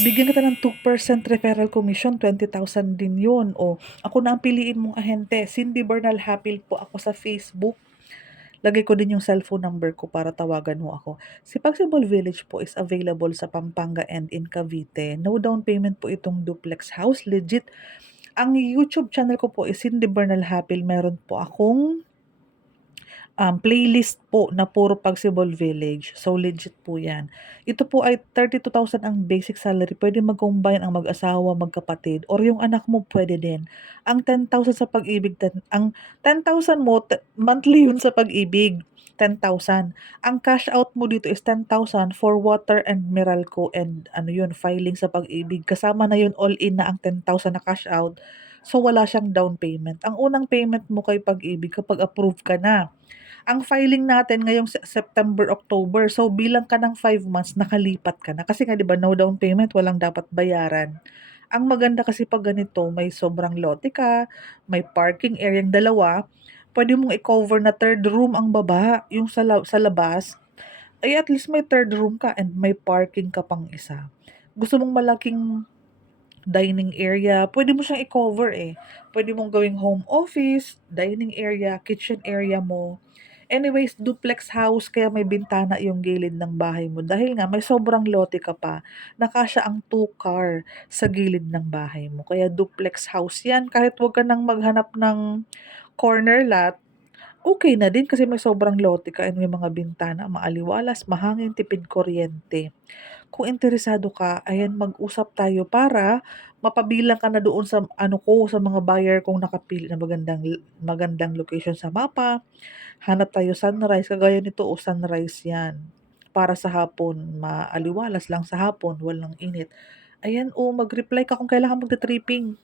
bigyan kita ng 2% referral commission, 20,000 din yun. O, ako na ang piliin mong ahente. Cindy Bernal Hapil po ako sa Facebook. Lagay ko din yung cellphone number ko para tawagan mo ako. Si Pagsibol Village po is available sa Pampanga and in Cavite. No down payment po itong duplex house. Legit. Ang YouTube channel ko po is Cindy Bernal Hapil. Meron po akong playlist po na puro Pagsibol Village. So, legit po yan. Ito po ay 32,000 ang basic salary. Pwede mag-combine ang mag-asawa, magkapatid, or yung anak mo pwede din. Ang 10,000 sa pag-ibig, ang 10,000 mo, monthly yun sa pag-ibig. 10,000. Ang cash out mo dito is 10,000 for water and Meralco and ano yun, filing sa pag-ibig. Kasama na yun all in na ang 10,000 na cash out. So, wala siyang down payment. Ang unang payment mo kay pag-ibig kapag approve ka na. Ang filing natin ngayong September, October. So, bilang ka ng 5 months, nakalipat ka na. Kasi nga, di ba, no down payment, walang dapat bayaran. Ang maganda kasi pag ganito, may sobrang lote ka, may parking area yung dalawa, pwede mong i-cover na third room ang baba, yung sa labas, ay at least may third room ka and may parking ka pang isa. Gusto mong malaking dining area, pwede mo siyang i-cover eh. Pwede mong gawing home office, dining area, kitchen area mo. Anyways, duplex house kaya may bintana yung gilid ng bahay mo. Dahil nga may sobrang lote ka pa, nakasya ang 2 car sa gilid ng bahay mo. Kaya duplex house yan. Kahit wag ka nang maghanap ng corner lot, okay na din kasi may sobrang lote ka and may mga bintana, maaliwalas, mahangin, tipid kuryente. Kung interesado ka, ayan mag-usap tayo para mapabilang ka na doon sa ano ko, sa mga buyer kong nakapili na magandang magandang location sa mapa. Hanap tayo sunrise, kagaya nito o sunrise 'yan. Para sa hapon, maaliwalas lang sa hapon, walang init. Ayan, mag-reply ka kung kailan ka magti-tripping.